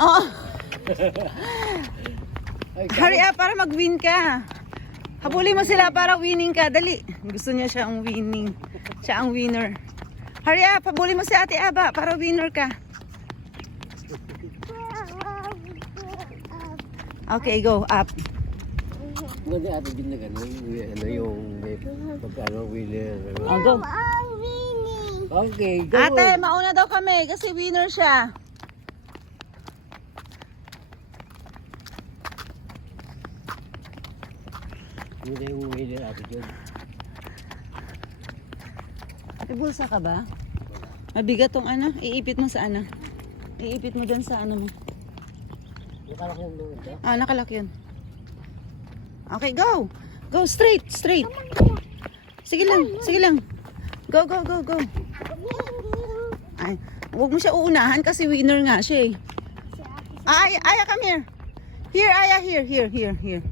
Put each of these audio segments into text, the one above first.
Oh, Ay, hurry up para mag-win ka. Habulin mo sila para winning ka. Dali. Gusto niya siya ang winning. Siya ang winner. Hurry up. Habulin mo si Ate Aba para winner ka. Okay, go up. Maganda ate din na. Yung Ano yung pagkano winner. Oh, go. Okay, go. Ate, mauna daw kami kasi winner siya. Na yung ate yun. May bulsa ka ba? Mabigat tong ano. Iipit mo sa ano. Iipit mo dun sa ano mo. Nakalak yung doon ito. Ah, nakalak yun. Okay, go. Go straight, straight. Sige lang, sige lang. Go, go, go, go. Ay, huwag mo siya uunahan kasi winner nga siya eh. Ay, Aya, come here. Here, Aya, here, here, here, here.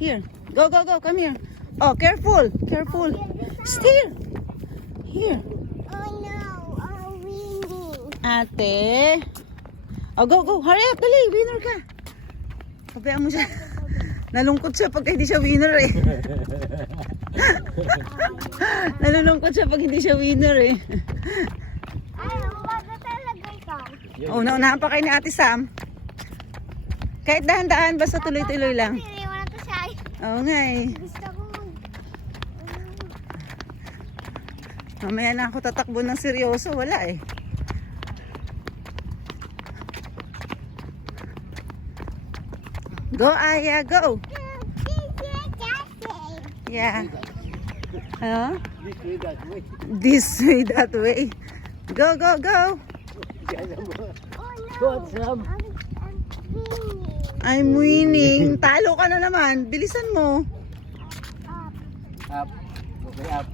Here. Go, go, go, come here. Oh, careful, careful. Steer. Here. Ate. Oh, go, go. Hurry up, dali. Winner ka. Pabayaan mo siya. Nalungkot siya pag hindi siya winner eh. Nalulungkot siya pag hindi siya winner eh. Oh, naunahan pa kayo ni Ate Sam. Kahit dahan-dahan, basta tuloy-tuloy lang. Oo nga eh. Mamaya na ako tatakbo ng seryoso. Wala eh. Go, Aya, go. Yeah. Huh? This way, that way. This way, that way. Go, go, go. Mo. Go, Sam. I'm winning. Talo ka na naman. Bilisan mo. Up. Okay, up.